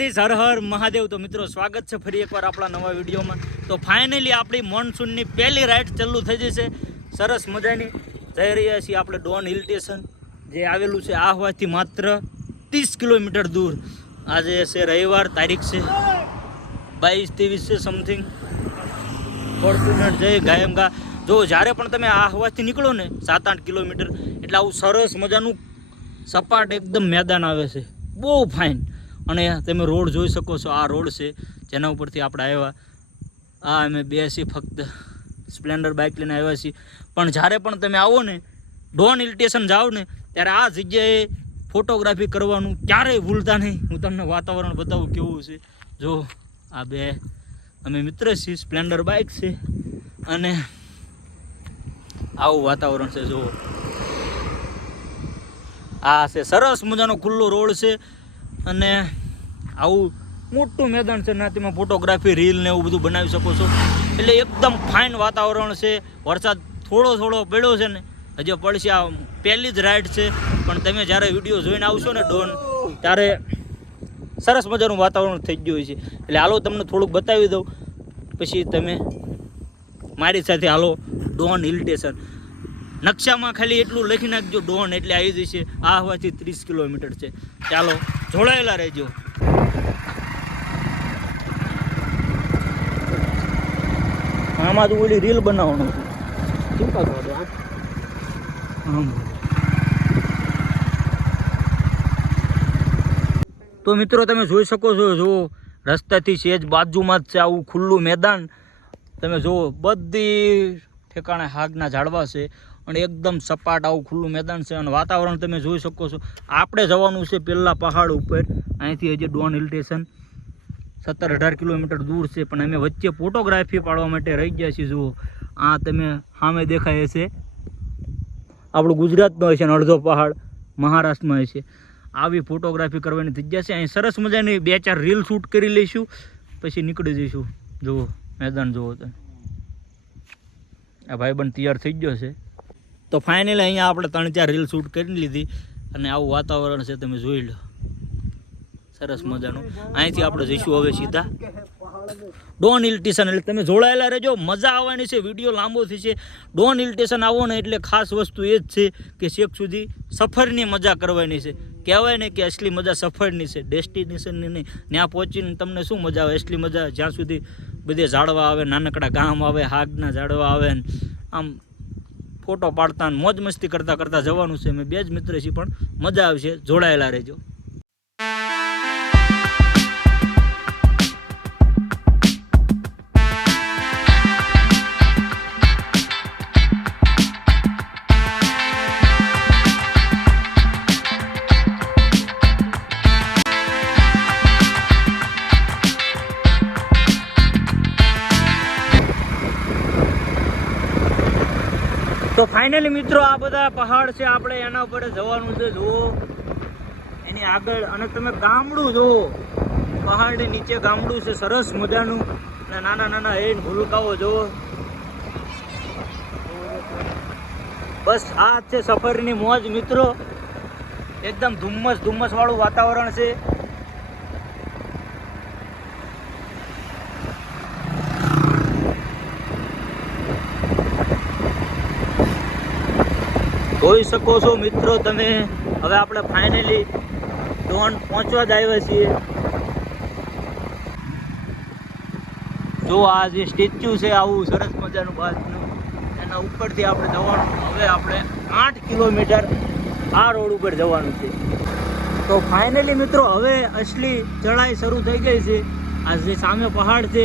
દ્વારકાધીશ, હર હર મહાદેવ। તો મિત્રો સ્વાગત છે ફરી એકવાર આપણા નવા વિડીયોમાં। તો ફાઇનલી આપણી મોનસૂનની પહેલી રાઇડ ચાલુ થઈ જશે સરસ મજાની। જઈ રહ્યા છીએ આપણે ડોન હિલ સ્ટેશન, જે આવેલું છે આહવાથી માત્ર 30 કિલોમીટર દૂર। આજે છે રવિવાર, તારીખ છે 22-23 છે સમથિંગ। ફોર્ચ્યુનર જય ગાયમગા। જો જ્યારે પણ તમે આહવાથી નીકળો ને 7-8 કિલોમીટર એટલે આવું સરસ મજાનું સપાટ એકદમ મેદાન આવે છે, બહુ ફાઇન। અને તમે રોડ જોઈ શકો છો, આ રોડ છે જેના ઉપરથી આપણે આવ્યા। આ અમે બેસી ફક્ત સ્પ્લેન્ડર બાઇક લઈને આવ્યા છીએ। પણ જ્યારે પણ તમે આવો ને, ડોન હિલ સ્ટેશન જાઓ ને, ત્યારે આ જગ્યાએ ફોટોગ્રાફી કરવાનું ક્યારેય ભૂલતા નહીં। હું તમને વાતાવરણ બતાવું કેવું છે। જો આ બે અમે મિત્ર છીએ, સ્પ્લેન્ડર બાઇક છે અને આવું વાતાવરણ છે। જો આ છે સરસ મજાનો ખુલ્લો રોડ છે અને આવું મોટું મેદાન છે ને, તેમાં ફોટોગ્રાફી, રીલ ને એવું બધું બનાવી શકો છો। એટલે એકદમ ફાઇન વાતાવરણ છે। વરસાદ થોડો થોડો પડ્યો છે ને, હજી પડશે। આ પહેલી જ રાઈડ છે, પણ તમે જ્યારે વિડીયો જોઈને આવશો ને ડોન, ત્યારે સરસ મજાનું વાતાવરણ થઈ ગયું છે। એટલે હાલો તમને થોડુંક બતાવી દઉં, પછી તમે મારી સાથે હાલો ડોન હિલ સ્ટેશન। નકશામાં ખાલી એટલું લખી નાખજો ડોન, એટલે આવી જશે। આ હવાથી 30 કિલોમીટર છે। ચાલો જોડાયેલા રહેજો। આમાં તો ઓલી રીલ બનાવવાનું છે। તો મિત્રો તમે જોઈ શકો છો, જો રસ્તાથી સેજ બાજુમાં જ છે આવું ખુલ્લું મેદાન। તમે જુઓ, બધી ઠેકાણે હાગના ઝાડવા છે અને એકદમ સપાટ આવું ખુલ્લું મેદાન છે। અને વાતાવરણ તમે જોઈ શકો છો। આપણે જવાનું છે પહેલાં પહાડ ઉપર, અહીંથી હજી ડોન હિલ સ્ટેશન 17-18 કિલોમીટર દૂર છે, પણ અમે વચ્ચે ફોટોગ્રાફી પાડવા માટે રહી ગયા છીએ। જુઓ, આ તમે સામે દેખાય છે આપણું ગુજરાતનો હશે ને અડધો પહાડ મહારાષ્ટ્રમાં હશે। આવી ફોટોગ્રાફી કરવાની જગ્યા છે। અહીં સરસ મજાની 2-4 રીલ શૂટ કરી લઈશું, પછી નીકળી જઈશું। જુઓ મેદાન જુઓ તમે, આ ભાઈબંધ તૈયાર થઈ ગયો છે। તો ફાઇનલી અહીંયા આપણે 3-4 રીલ શૂટ કરી લીધી અને આવું વાતાવરણ છે, તમે જોઈ લો સરસ મજાનું। અહીંથી આપણે જઈશું હવે સીધા ડોન હિલ સ્ટેશન। એટલે તમે જોડાયેલા રહેજો, મજા આવવાની છે। વિડીયો લાંબો થશે। ડોન હિલ સ્ટેશન આવો ને એટલે ખાસ વસ્તુ એ જ છે કે છેક સુધી સફરની મજા કરવાની છે। કહેવાય ને કે અસલી મજા સફરની છે, ડેસ્ટિનેશનની નહીં। ત્યાં પહોંચીને તમને શું મજા આવે? અસલી મજા જ્યાં સુધી બધે ઝાડવા આવે, નાનકડા ગામ આવે, હાગના ઝાડવા આવે, આમ ફોટો પાડતા મોજ મસ્તી કરતાં કરતાં જવાનું છે। અમે 2 જ મિત્ર છીએ, પણ મજા આવશે। જોડાયેલા રહેજો। તો ફાઇનલી મિત્રો આ બધા પહાડ છે, આપણે એના ઉપર જવાનું છે। જુઓ એની આગળ, અને તમે ગામડું જુઓ, પહાડની નીચે ગામડું છે સરસ મજાનું, અને નાના નાના હેન ભૂલકાઓ જુઓ। બસ આ છે સફરની મોજ મિત્રો। એકદમ ધુમ્મસ વાળું વાતાવરણ છે। જોઈ શકો છો મિત્રો તમે, હવે આપણે ફાઇનલી ડોન પહોંચવા જ આવ્યા છીએ। જો આ જે સ્ટેચ્યુ છે આવું સરસ મજાનું બાજુનું, એના ઉપરથી આપણે જવાનું। હવે આપણે 8 કિલોમીટર આ રોડ ઉપર જવાનું છે। તો ફાઇનલી મિત્રો હવે અસલી ચઢાઈ શરૂ થઈ ગઈ છે। આ જે સામે પહાડ છે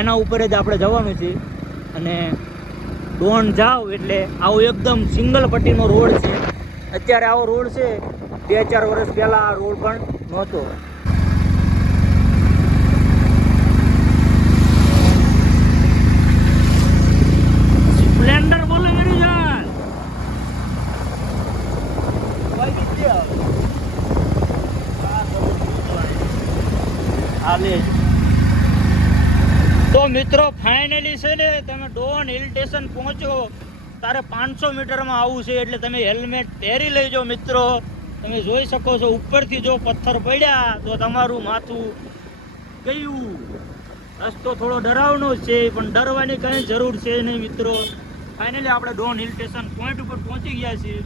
એના ઉપર જ આપણે જવાનું છે। અને ડોન જાઓ એટલે આવો એકદમ સિંગલ પટ્ટીનો રોડ છે। અત્યારે આવો રોડ છે, 2-4 વર્ષ પહેલાં આ રોડ પણ નહોતો। સ્પ્લેન્ડર બોલે મેરી જાન, તો મિત્રો ફાઇનલી છે ને, તમે ડોન હિલ સ્ટેશન પહોંચો તારે 500 મીટરમાં આવવું છે। એટલે તમે હેલ્મેટ પહેરી લેજો મિત્રો। તમે જોઈ શકો છો ઉપરથી જો પથ્થર પડ્યા તો તમારું માથું ગયું. રસ્તો થોડો ડરાવનો છે પણ ડરવાની કંઈ જરૂર છે નહીં મિત્રો. ફાઇનલી આપણે ડોન હિલ સ્ટેશન પોઈન્ટ ઉપર પહોંચી ગયા છીએ.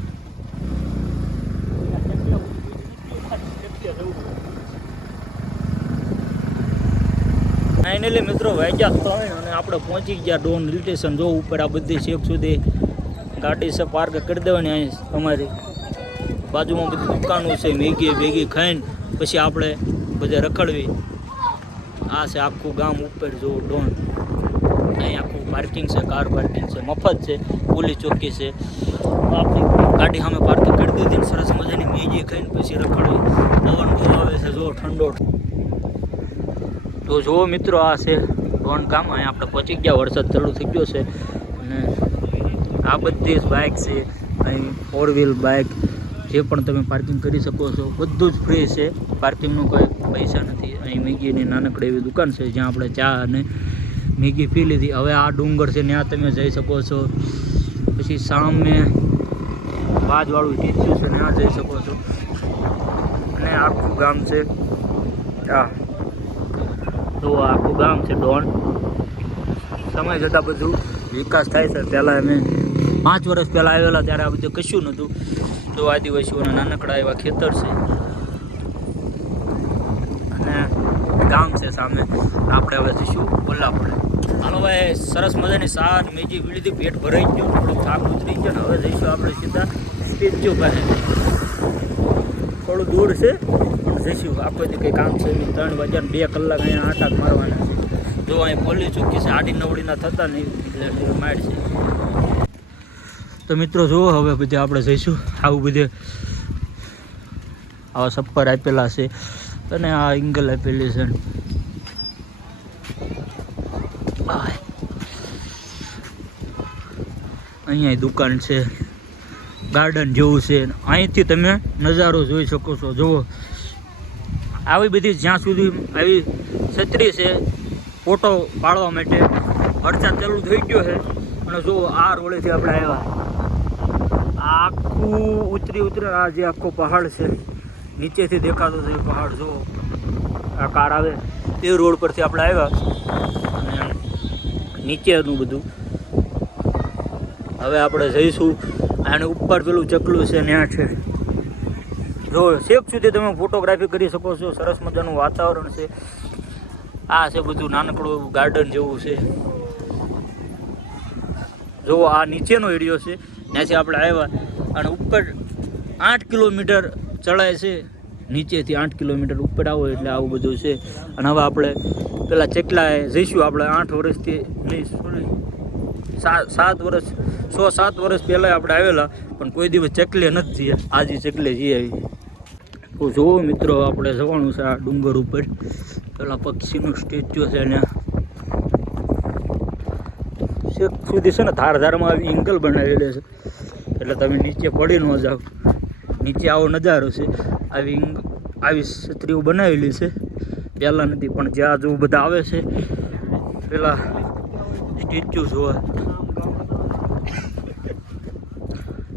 ફાઇનલી મિત્રો વાગ્યા 3 અને આપણે પહોંચી ગયા ડોન હિલ સ્ટેશન. જો ઉપર આ બધી છેક સુધી ગાડી છે પાર્ક કરી દેવાની. અહીં તમારી બાજુમાં બધી દુકાનો છે, મેગી ભેગી ખાઈને પછી આપણે બધે રખડવી. આ છે આખું ગામ ઉપર જો ડોન. અહીં આખું પાર્કિંગ છે, કાર પાર્કિંગ છે, મફત છે, પોલીસ ચોકી છે. આપણી ગાડી સામે પાર્કિંગ કરી દીધી ને સરસ મજાની મેગી ખાઈને પછી રખડવી. પવન બહુ આવે છે જો ઠંડો. તો જુઓ મિત્રો આ છે ડોન ગામ. અહીં આપણે પહોંચી ગયા. વરસાદ ચાલુ થઈ ગયો છે અને આ બધી જ બાઇક છે. અહીં 4 વ્હીલ બાઇક જે પણ તમે પાર્કિંગ કરી શકો છો. બધું જ ફ્રી છે, પાર્કિંગનો કોઈ પૈસા નથી. અહીં મેગીની નાનકડી એવી દુકાન છે જ્યાં આપણે ચા અને મેગી પી લીધી. હવે આ ડુંગર છે ત્યાં તમે જઈ શકો છો. પછી સામે બાજવાળું ટીચ્યું છે ત્યાં જઈ શકો છો. અને આખું ગામ છે આ તો આખું ગામ છે ડોન. સમય જતાં બધું વિકાસ થાય છે. પહેલાં અમે 5 વર્ષ પહેલાં આવેલા ત્યારે આ બધું કશું નહોતું. તો આદિવાસીઓના નાનકડા એવા ખેતર છે અને ગામ છે સામે. આપણે હવે જઈશું ઓલા પડે. હાલો ભાઈ, સરસ મજાની શાક મેગી પી લીધી, પેટ ભરાઈ ગયું, થોડો થાક ઉતરી ગયો ને હવે જઈશું આપણે સીધા સ્ટેચ્યુ પાસે. થોડું દૂર છે પણ જઈશું. આખોથી કંઈ કામ છે નહીં. 3 વાગ્યા 2 કલાક અહીંયા આટાક મારવાના છે. જો અહીં પોલીસ ચોકી છે, આડી નવડીના થતા નહીં એટલે માડ છે. તો મિત્રો જુઓ હવે બધે આપણે જઈશું. આવું બધે આવા સપ્પર આપેલા છે અને આ એંગલ આપેલી છે. અહીંયા દુકાન છે, ગાર્ડન જેવું છે. અહીંથી તમે નજારો જોઈ શકો છો. જુઓ આવી બધી જ્યાં સુધી આવી છત્રી છે ફોટો પાડવા માટે. વરસાદ ચાલુ થઈ ગયો છે અને જુઓ આ રોડેથી આપણે આવ્યા. આખું ઉતરી આ જે આખો પહાડ છે નીચેથી દેખાતો છે પહાડ. જો આ કાર આવે તે રોડ પરથી આપણે આવ્યા અને નીચેનું બધું. હવે આપણે જઈશું અને ઉપર પેલું ચકલું છે ત્યાં છે. જો છેક સુધી તમે ફોટોગ્રાફી કરી શકો છો. સરસ મજાનું વાતાવરણ છે. આ છે બધું નાનકડું ગાર્ડન જેવું છે. જો આ નીચેનો એરિયો છે ત્યાંથી આપણે આવ્યા અને ઉપર 8 કિલોમીટર ચડાય છે. નીચેથી 8 કિલોમીટર ઉપર આવો એટલે આવું બધું છે. અને હવે આપણે પેલા ચકલાએ જઈશું. આપણે 8 વર્ષથી નહીં સોરી 7 વર્ષ 6-7 વર્ષ પહેલાં આપણે આવેલા પણ કોઈ દિવસ ચકલે નથી જઈએ. આજે ચકલે જઈ આવી. તો જુઓ મિત્રો આપણે જવાનું છે આ ડુંગર ઉપર. પેલા પક્ષીનું સ્ટેચ્યુ છે ને છેક સુધી છે ને ધારમાં આવી એંગલ બનાવેલી છે એટલે તમે નીચે પડી ન જાઓ. નીચે આવો નજારો છે. આવી છત્રીઓ બનાવેલી છે. પહેલાં નથી પણ જ્યાં જો બધા આવે છે પેલા સ્ટેચ્યુ જોવા.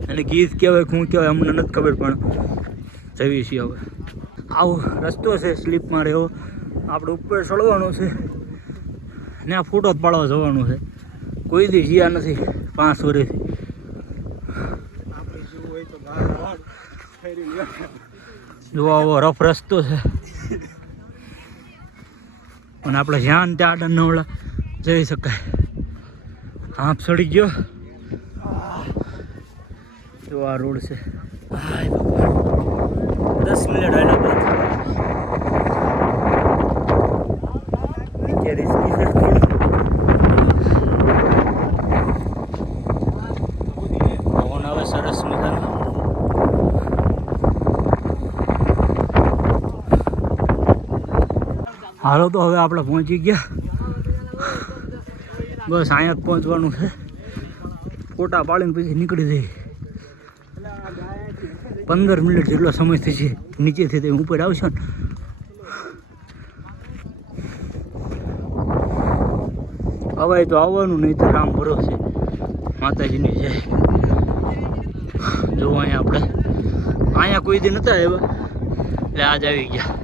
અને ગીત કહેવાય શું કહેવાય અમને નથી ખબર પણ જઈએ છીએ. હવે આવો રસ્તો છે સ્લીપમાં રહેવો. આપણે ઉપર ચડવાનું છે ને આ ફોટો જ પાડવા જવાનું છે. કોઈ દી જ્યાં નથી 5 વર્ષથી. જો આવો રફ રસ્તો છે અને આપણે જ્યાં ત્યાં આડા નવડા જઈ શકાય. હાંફ ચડી ગયો. જો આ રોડ છે. 10 મિનિટ આવેલા બાદ નીચે રિસ્કી છે થોડું. પવન આવે સરસ મજાનો. હાલો તો હવે આપણે પહોંચી ગયા. બસ અહીંયા જ પહોંચવાનું છે. ફોટા પાડીને પછી નીકળી જઈએ. 15 મિનિટ જેટલો સમય થશે. નીચેથી તમે ઉપર આવશો ને હવાય તો આવવાનું નહીં તો રામ ભરોસે માતાજીની જય. જો અહીંયા આપણે અહીંયા કોઈ દી નતા આવ્યા એટલે આજ આવી ગયા.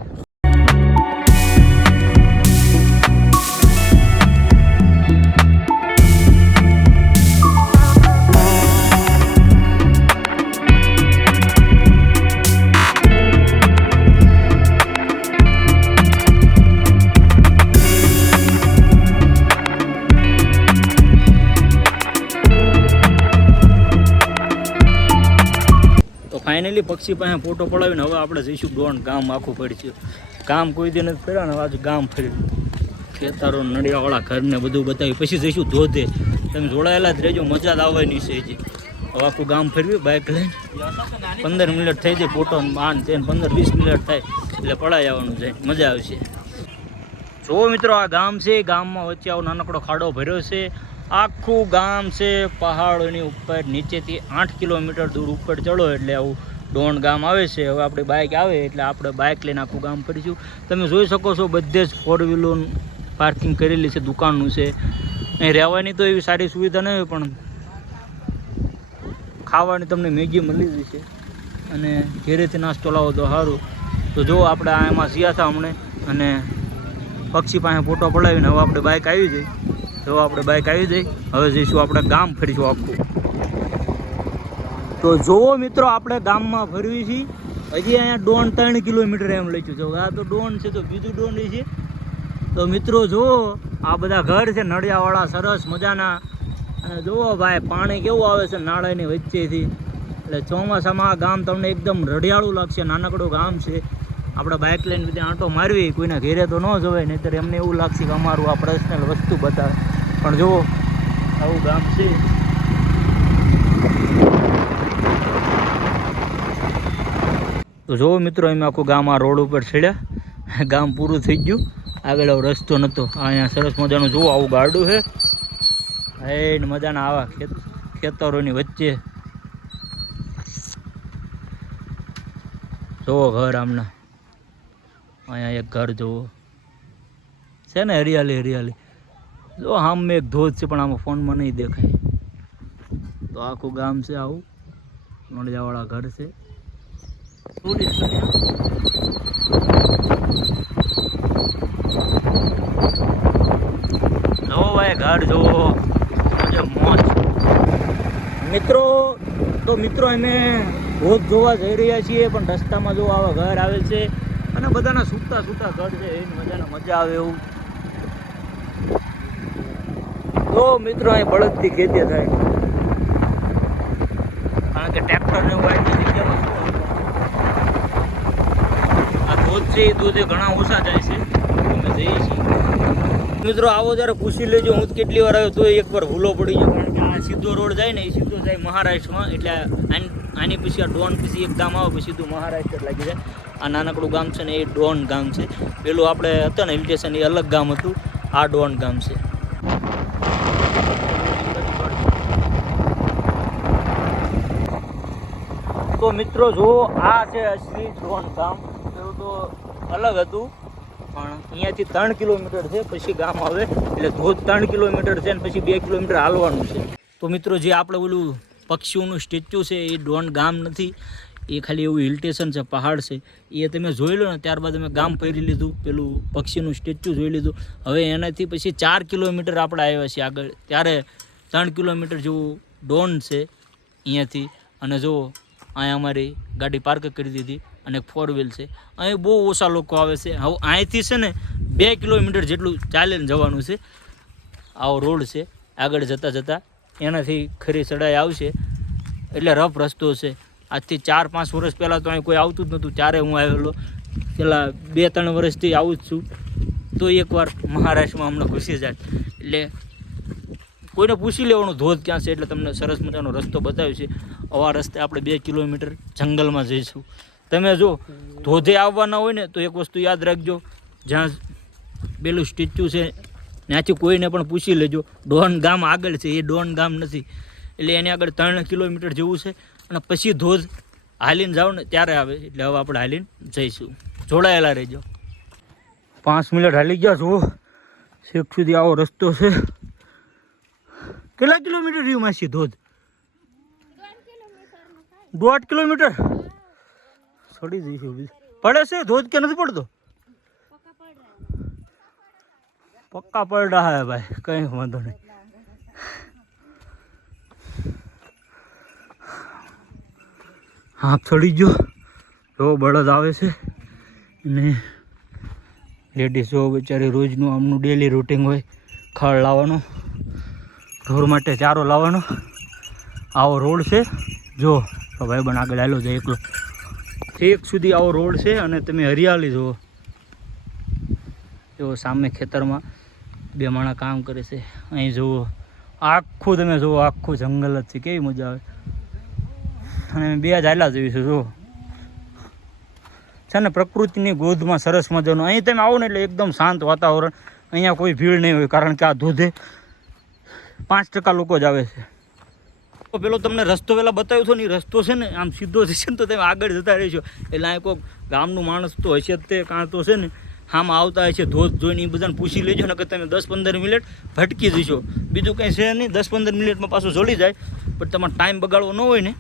ફાઇનલી પક્ષી પાસે ફોટો પડાવીને હવે આપણે જઈશું ડોન ગામ આખું ફરીશું. ગામ કોઈ દી નથી ફર્યા ને આજે ગામ ફર્યું. ખેતરો નડિયાવાળા ઘરને બધું બતાવી પછી જઈશું ધોધે. તમે જોડાયેલા જ રહેજો, મજા જ આવવાની છે. હજી હવે આખું ગામ ફરવ્યું બાઇક લઈને. 15 મિનિટ થઈ જાય ફોટો માન છે, 15-20 મિનિટ થાય એટલે પડાઈ આવવાનું છે, મજા આવશે. જો મિત્રો આ ગામ છે, ગામમાં વચ્ચે આવો નાનકડો ખાડો ભર્યો છે. આખું ગામ છે પહાડોની ઉપર, નીચેથી 8 કિલોમીટર દૂર ઉપર ચડો એટલે આવું ડોન ગામ આવે છે. હવે આપણી બાઇક આવે એટલે આપણે બાઇક લઈને આખું ગામ ફરીશું. તમે જોઈ શકો છો બધે જ 4 વ્હીલર પાર્કિંગ કરેલી છે, દુકાનનું છે. અહીં રહેવાની તો એવી સારી સુવિધા નહીં હોય પણ ખાવાની તમને મેગી મળી જશે અને ઘેરેથી નાસ્તો લાવો તો સારું. તો જો આપણે આમાં જ્યાં હતા હમણે અને પક્ષી પાસે ફોટો પડાવીને હવે આપણે બાઇક આવી જઈ. જો આપણે બાઇક આવી જઈ, હવે જઈશું આપણે ગામ ફરીશું આખું. તો જોવો મિત્રો આપણે ગામમાં ફરવી છીએ. હજી અહીંયા ડોન 3 કિલોમીટર એમ લઈશું. જો આ તો ડોન છે તો બીજું ડોન છે. તો મિત્રો જુઓ આ બધા ઘર છે નડિયાવાળા સરસ મજાના. અને જુઓ ભાઈ પાણી કેવું આવે છે નાળાની વચ્ચેથી. એટલે ચોમાસામાં આ ગામ તમને એકદમ રડિયાળું લાગશે. નાનકડું ગામ છે. આપણે બાઇક લઈને બધા આંટો મારવી, કોઈના ઘેરે તો ન જવાય, નહીંતર એમને એવું લાગશે કે અમારું આ પર્સનલ વસ્તુ બતાવે. પણ જુઓ આવું ગામ છે. તો જુઓ મિત્રો અમે આખું ગામ આ રોડ ઉપર ચડ્યા. ગામ પૂરું થઈ ગયું, આગળ આવો રસ્તો નહોતો. અહીંયા સરસ મજાનું જુઓ આવું ગાડું છે. એ મજાના આવા ખેતરોની વચ્ચે જુઓ ઘર આમના. અહીંયા એક ઘર જુઓ છે ને, હરિયાળી હરિયાળી. જો આમ એક ધોધ છે પણ આમાં ફોનમાં નહીં દેખાય. તો આખું ગામ છે આવું નડિયાવાળા ઘર છે. જો ભાઈ ઘર જુઓ, મોજ. મિત્રો તો મિત્રો અમે ધોધ જોવા જઈ રહ્યા છીએ પણ રસ્તામાં જો આવા ઘર આવે છે અને બધાના સૂતા સૂતા ઘર છે. એની મજા આવે એવું. તો મિત્રો અહીં બળદથી ખેતી થાય કારણ કે ટ્રેક્ટરને એવું આવી જગ્યામાં આ ધોધ છે. એ ધોધે ઘણા ઓછા જાય છે. અમે જઈએ છીએ મિત્રો. આવો જ્યારે પૂછી લેજો. હું કેટલી વાર આવ્યો તો એકવાર ભૂલો પડી ગયો કારણ કે આ સીધો રોડ જાય ને એ સીધો જાય મહારાષ્ટ્રમાં. એટલે આની પછી આ ડોન પછી એક ગામ આવે પછી સીધું મહારાષ્ટ્ર લાગી જાય. આ નાનકડું ગામ છે ને એ ડોન ગામ છે. પેલું આપણે હતા ને હિલ સ્ટેશન એ અલગ ગામ હતું. આ ડોન ગામ છે. તો મિત્રો જો આ છે અસલી ડોન ગામ. એવું તો અલગ હતું પણ અહીંયાથી 3 કિલોમીટર છે પછી ગામ આવે. એટલે ધોધ 3 કિલોમીટર છે ને પછી 2 કિલોમીટર હાલવાનું છે. તો મિત્રો જે આપણે ઓલું પક્ષીઓનું સ્ટેચ્યુ છે એ ડોન ગામ નથી, એ ખાલી એવું હિલ સ્ટેશન છે, પહાડ છે. એ તમે જોઈ લો ને ત્યારબાદ અમે ગામ ફરી લીધું, પેલું પક્ષીનું સ્ટેચ્યુ જોઈ લીધું. હવે એનાથી પછી 4 કિલોમીટર આપણે આવ્યા છીએ આગળ. ત્યારે 3 કિલોમીટર જેવું ડોન છે અહીંયાથી. અને જુઓ અહીંયા અમારી ગાડી પાર્ક કરી દીધી અને 4 વ્હીલ છે. અહીં બહુ ઓછા લોકો આવે છે. હવે અહીંથી છે ને 2 કિલોમીટર જેટલું ચાલીને જવાનું છે. આવો રોડ છે. આગળ જતાં જતાં એનાથી ખરી ચડાઈ આવશે. એટલે રફ રસ્તો છે. આજથી 4-5 વર્ષ પહેલાં તો અહીં કોઈ આવતું જ નહોતું. ત્યારે હું આવેલો. છેલ્લા 2-3 વર્ષથી આવું જ છું. તો એકવાર મહારાષ્ટ્રમાં હમણાં ઘૂસી જાય એટલે કોઈને પૂછી લેવાનું ધોધ ક્યાં છે એટલે તમને સરસ મજાનો રસ્તો બતાવ્યો છે. આવા રસ્તે આપણે 2 કિલોમીટર જંગલમાં જઈશું. તમે જો ધોધે આવવાના હોય ને તો એક વસ્તુ યાદ રાખજો, જ્યાં પેલું સ્ટેચ્યુ છે ત્યાંથી કોઈને પણ પૂછી લેજો. ડોન ગામ આગળ છે, એ ડોન ગામ નથી. એટલે એની આગળ 3 કિલોમીટર જેવું છે અને પછી ધોધ હાલીને જાઓ ને ત્યારે આવે. એટલે હવે આપણે હાલીને જઈશું. જોડાયેલા રહેજો. 5 મિનિટ હાલી ગયા છો. છેક સુધી આવો રસ્તો છે. કેટલા કિલોમીટર રહ્યું માસી ધોધ? 1.5 કિલોમીટર. છોડી દઈશું. પડે છે ધોધ કે નથી પડતો? પક્કા પડ रहा है भाई, કઈ વાંધો નહીં. હાફ ચડી ગયો. જો બળદ આવે છે અને લેડીઝ જો બિચારી રોજનું આમનું ડેલી રૂટિન હોય, ખડ લાવવાનો, ઢોર માટે ચારો લાવવાનો. આવો રોડ છે. જો ભાઈ બન આગળ આવેલો છે એકલો, એક સુધી આવો રોડ છે અને તમે હરિયાળી જુઓ. જો સામે ખેતરમાં બે માણસ કામ કરે છે. અહીં જુઓ આખું તમે જુઓ, આખું જંગલ જ છે. કેવી મજા આવે. અને બે જ હાલા જેવી છે. જો છે ને પ્રકૃતિની ગોદમાં સરસ મજાનું. અહીં તમે આવો ને એટલે એકદમ શાંત વાતાવરણ. અહીંયા કોઈ ભીડ નહીં હોય, કારણ કે આ ધોધે 5% લોકો જ આવે છે. તો પેલો તમને રસ્તો પહેલાં બતાવ્યો હતો ને, રસ્તો છે ને આમ સીધો થશે ને તો તમે આગળ જતા રહેશો. એટલે અહીં કોઈ ગામનું માણસ તો હશે જ તે, કાં તો છે ને આમાં આવતા હશે ધોધ જોઈને એ બધાને પૂછી લેજો ને કે તમે 10-15 મિનિટ ભટકી જશો. બીજું કંઈ છે નહીં. 10-15 મિનિટમાં પાછું જોડી જાય. પણ તમારે ટાઈમ બગાડવો ન હોય ને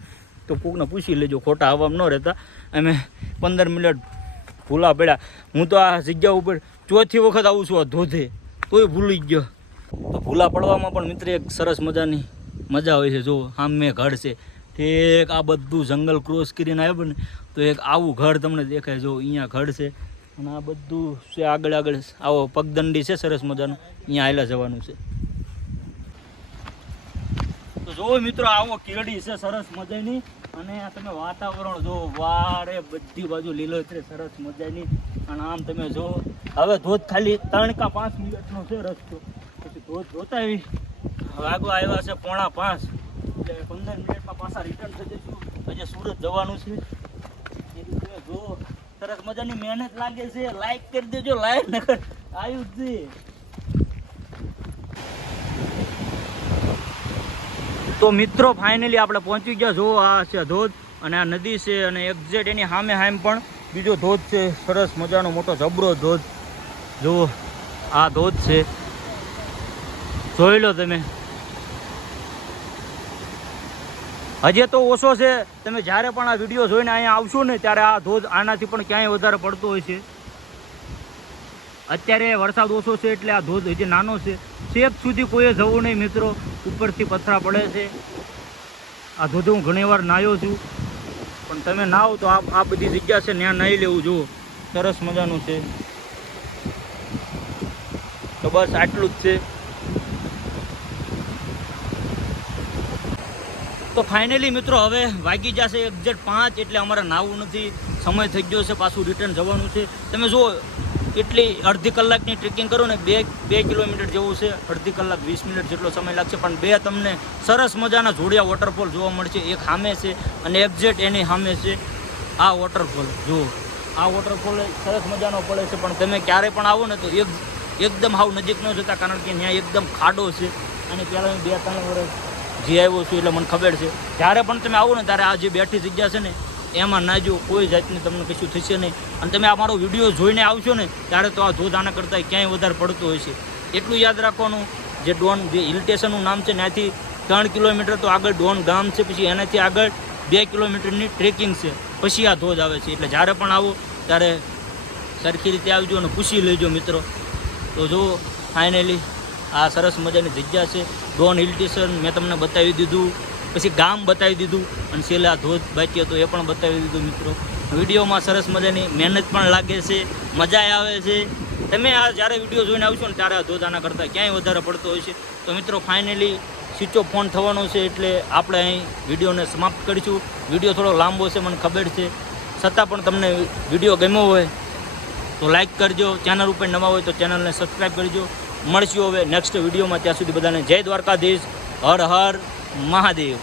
તો કોકને પૂછી લેજો, ખોટા હવામાં ન રહેતા. અમે 15 મિનિટ ભૂલા પડ્યા. હું તો આ જગ્યા ઉપર 4થી વખત આવું છું આ ધોધે, તોય ભૂલી ગયો. તો ભૂલા પડવામાં પણ મિત્ર એક સરસ મજાની મજા હોય છે. જો આમ મેં ઘર છે ઠીક, આ બધું જંગલ ક્રોસ કરીને આવ્યું ને તો એક આવું ઘર તમને દેખાય. જો અહીંયા ઘર છે અને આ બધું છે આગળ આગળ આવો પગદંડી છે સરસ મજાનું, અહીંયા આયલા જવાનું છે. તો જો મિત્રો આવો કેડી છે સરસ મજાની. અને તમે વાતાવરણ જો, વારે બધી બાજુ લીલોતરી સરસ મજાની. અને આમ તમે જો હવે ધોધ ખાલી 3 કે 5 મિનિટનો છે રસ્તો. પછી ધોધ જોતા આવી વાગવા આવ્યા છે 4:45, એટલે 15 મિનિટમાં પાછા રિટર્ન થઈ જઈશું. હજી સુરત જવાનું છે. એટલે તમે જો સરસ મજાની મહેનત લાગે છે. લાઈક કરી દેજો, લાઈક નકર આવ્યું જ છે. તો મિત્રો ફાઇનલી આપણે પહોંચી ગયા. જો આ છે ધોધ અને આ નદી છે અને એક્ઝેક્ટ એની સામે પણ બીજો ધોધ છે સરસ મજાનો મોટો જબરો ધોધ. જો આ ધોધ છે, જોઈ લો તમે. હજી તો ઓછો છે. તમે જ્યારે પણ આ વિડીયો જોઈને અહીંયા આવશો ને ત્યારે આ ધોધ આનાથી પણ ક્યાંય વધારે પડતો હોય છે. અત્યારે વરસાદ ઓછો છે એટલે આ ધોધ હજી નાનો છે. છેક સુધી કોઈએ જવું નહીં મિત્રો, ઉપરથી પથરા પડે છે. આ ધોધ હું ઘણી વાર નાહ્યો છું, પણ તમે નાહો તો આ બધી જગ્યા છે ત્યાં નાહી લેવું. જુઓ સરસ મજાનું છે. તો બસ આટલું જ છે. તો ફાઇનલી મિત્રો હવે વાગી જશે એક્ઝેક્ટ 5, એટલે અમારે નાહવું નથી. સમય થઈ ગયો છે, પાછું રિટર્ન જવાનું છે. તમે જુઓ એટલી અડધી કલાકની ટ્રેકિંગ કરો ને, 2 કિલોમીટર જેવું છે. અડધી કલાક 20 મિનિટ જેટલો સમય લાગશે. પણ બે તમને સરસ મજાના જોડિયા વોટરફોલ જોવા મળશે. એક સામે છે અને એક્ઝેક્ટ એની સામે છે આ વોટરફોલ. જુઓ આ વોટરફોલ સરસ મજાનો પડે છે. પણ તમે ક્યારે પણ આવો ને તો એકદમ હાવ નજીક ન જતા, કારણ કે ત્યાં એકદમ ખાડો છે. અને પહેલાં 2-3 વર્ષ જે આવ્યો છું એટલે મને ખબર છે. જ્યારે પણ તમે આવો ને ત્યારે આ જે બેઠી જગ્યા છે ને એમાં નાજો, કોઈ જાતની તમને કશું થશે નહીં. અને તમે આ મારો વિડીયો જોઈને આવશો ને ત્યારે તો આ ધોધ આના કરતાં ક્યાંય વધારે પડતો હોય છે. એટલું યાદ રાખવાનું, જે ડોન જે હિલ સ્ટેશનનું નામ છે ત્યાંથી 3 કિલોમીટર તો આગળ ડોન ગામ છે. પછી એનાથી આગળ 2 કિલોમીટરની ટ્રેકિંગ છે, પછી આ ધોધ આવે છે. એટલે જ્યારે પણ આવો ત્યારે સરખી રીતે આવજો અને પૂછી લેજો મિત્રો. તો જો ફાઇનલી આ સરસ મજાની જગ્યા છે ડોન હિલ સ્ટેશન. મેં તમને બતાવી દીધું, પછી ગામ બતાવી દીધું અને છેલ્લે આ ધોધ બાકી હતો એ પણ બતાવી દીધું મિત્રો. વિડીયોમાં સરસ મજાની મહેનત પણ લાગે છે, મજા આવે છે. તમે આ જ્યારે વિડીયો જોઈને આવશો ને ત્યારે આ ધોધ આના કરતાં ક્યાંય વધારે પડતો હોય છે. તો મિત્રો ફાઇનલી સ્વિચ ઓફ ફોન થવાનો છે, એટલે આપણે અહીં વિડીયોને સમાપ્ત કરીશું. વિડીયો થોડો લાંબો છે મને ખબર છે, છતાં પણ તમને વિડીયો ગમ્યો હોય તો લાઈક કરજો. ચેનલ ઉપર નવા હોય તો ચેનલને સબસ્ક્રાઈબ કરજો. મળશું હવે નેક્સ્ટ વિડીયોમાં. ત્યાં સુધી બધાને જય દ્વારકાધીશ. હર હર મહાદેવ.